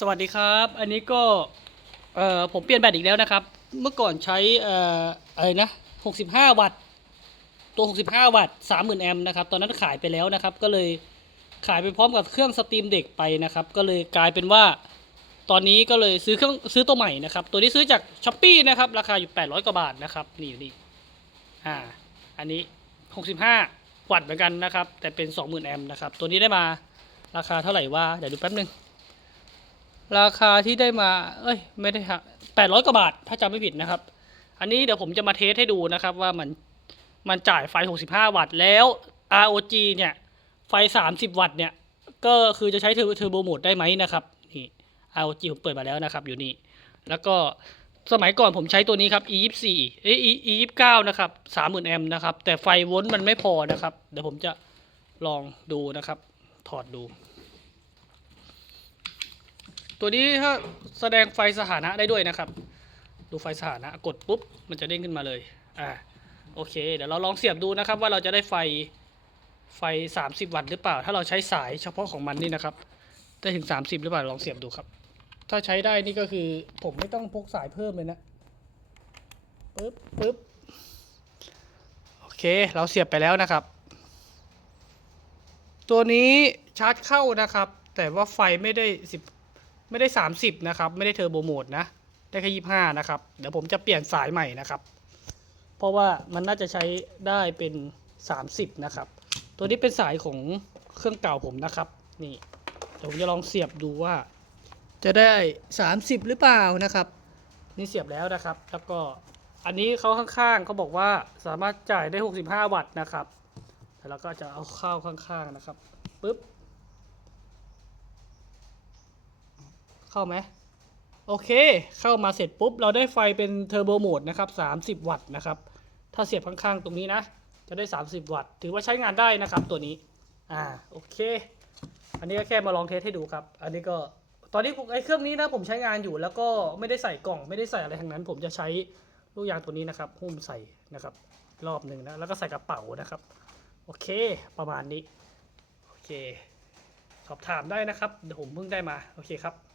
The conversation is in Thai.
สวัสดีครับ อันนี้ก็เอ่อผมเปลี่ยนแบตอีกแล้วนะครับ เมื่อก่อนใช้เอ่ออะไรนะ 65 วัตต์ ตัว 65 วัตต์ 30,000 แอมป์นะครับ ตอนนั้นขายไปแล้วนะครับ ก็เลยขายไปพร้อมกับเครื่องสตรีมเด็กไปนะครับ ก็เลยกลายเป็นว่า ตอนนี้ก็เลยซื้อเครื่องซื้อตัวใหม่นะครับ ตัวนี้ซื้อจากช้อปปีนะครับ ราคาอยู่ 800 กว่าบาทนะครับ นี่อยู่นี่ อ่า อันนี้ 65 วัตต์เหมือนกันนะครับ แต่เป็น 20,000 แอมป์นะครับ ตัวนี้ได้มาราคาเท่าไหร่ว่า เดี๋ยวดูแป๊บนึง ราคาที่ได้มา เอ้ย ไม่ได้ฮะแปดร้อยกว่าบาท ถ้าจำไม่ผิดนะครับ อันนี้เดี๋ยวผมจะมาเทสให้ดูนะครับว่ามัน มันจ่ายไฟ 65 วัตต์ แล้ว ROG เนี่ย ไฟ 30 วัตต์เนี่ย ก็คือจะใช้เทอร์เทอโบโหมดได้ไหมนะครับ นี่ ROG ผมเปิดมาแล้วนะครับ อยู่นี่ แล้วก็สมัยก่อนผมใช้ตัวนี้ครับ E 2 4เอ้ย E E 29นะครับ30,000แอมป์นะครับ แต่ไฟโวลต์มันไม่พอนะครับ เดี๋ยวผมจะลองดูนะครับ ถอดดู ตัวนี้ถ้าแสดงไฟสถานะได้ด้วยนะครับ ดูไฟสถานะกดปุ๊บมันจะเด้งขึ้นมาเลยอ่าโอเค เดี๋ยวเราลองเสียบดูนะครับ ว่าเราจะได้ไฟไฟ 30 วัตต์หรือเปล่า ถ้าเราใช้สายเฉพาะของมันนี่นะครับได้ถึง 30 หรือเปล่าลองเสียบดูครับ ถ้าใช้ได้นี่ก็คือผมไม่ต้องพกสายเพิ่มเลยนะปึ๊บปึ๊บโอเค เราเสียบไปแล้วนะครับ ตัวนี้ชาร์จเข้านะครับ แต่ว่าไฟไม่ได้สิบ ไม่ได้ 30 นะครับ ไม่ได้เทอร์โบโหมดนะ ได้แค่25นะครับ เดี๋ยวผมจะเปลี่ยนสายใหม่นะครับ เพราะว่ามันน่าจะใช้ได้เป็น 30 นะครับ ตัวนี้เป็นสายของเครื่องเก่าผมนะครับ นี่เดี๋ยวผมจะลองเสียบดูว่า จะได้ 30 หรือเปล่านะครับ นี่เสียบแล้วนะครับ แล้วก็อันนี้เขาข้างๆเขาบอกว่าสามารถจ่ายได้ 65 วัตต์นะครับ แล้วเราก็จะเอาเข้าข้างๆนะครับปึ๊บ เข้าไหมโอเค เข้ามาเสร็จปุ๊บ เราได้ไฟเป็นเทอร์โบโหมดนะครับ 30 วัตต์นะครับ ถ้าเสียบข้างๆตรงนี้นะ จะได้ 30 วัตต์ ถือว่าใช้งานได้นะครับตัวนี้ อ่า โอเค อันนี้ก็แค่มาลองเทสให้ดูครับ อันนี้ก็ ตอนนี้ไอ้เครื่องนี้นะผมใช้งานอยู่ แล้วก็ไม่ได้ใส่กล่อง ไม่ได้ใส่อะไรทั้งนั้น ผมจะใช้ลูกยางตัวนี้นะครับ หุ้มใส่นะครับ รอบหนึ่งนะ แล้วก็ใส่กระเป๋านะครับ โอเค ประมาณนี้ โอเค สอบถามได้นะครับ เดี๋ยวผมเพิ่งได้มา โอเคครับ